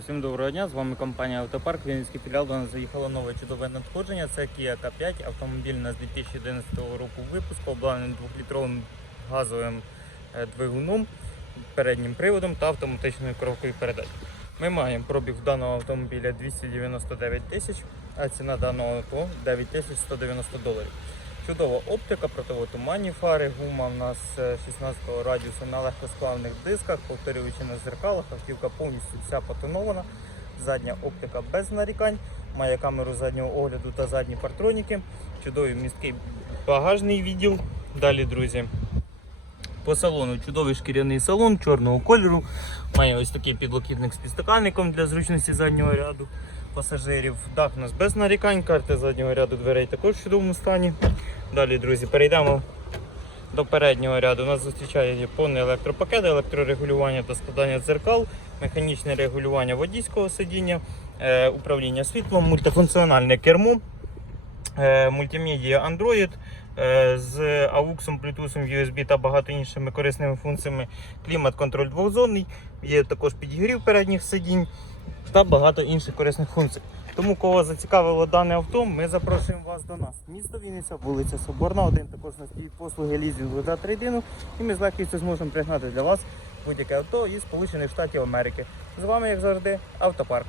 Всім доброго дня, з вами компанія Автопарк. Вінницький філіал до нас заїхало нове чудове надходження. Це Kia K5, автомобіль у нас 2011 року випуску, обладнаний 2-літровим газовим е, двигуном, переднім приводом та автоматичною коробкою передач. Ми маємо пробіг даного автомобіля 299 тисяч, а ціна даного авто 9190 доларів. Чудова оптика, противотуманні фари, гума у нас е, 16 радіусу на легкосплавних дисках, повторюючи на зеркалах, автівка повністю вся потонована. Задня оптика без нарікань, має камеру заднього огляду та задні партроніки. Чудовий місткий багажний відділ. Далі, друзі, по салону чудовий шкіряний салон чорного кольору. Має ось такий підлокітник з підстаканником для зручності заднього ряду пасажирів. Дах у нас без нарікань, карти заднього ряду дверей також в чудовому стані. Далі, друзі, перейдемо до переднього ряду. У Нас зустрічає повний електропакет, електрорегулювання та складання дзеркал, механічне регулювання водійського сидіння, е, управління світлом, мультифункціональне кермо, е, мультимедіа Android е, з AUX, Bluetooth, USB та багато іншими корисними функціями. Клімат-контроль двохзонний, є також підігрів передніх сидінь та багато інших корисних функцій. Тому, кого зацікавило дане авто, ми запрошуємо вас до нас. Місто Вінниця, вулиця Соборна, один також на свої послуги лізінгу та трейдину. І ми з легкістю зможемо пригнати для вас будь-яке авто із Сполучених Штатів Америки. З вами, як завжди, автопарк.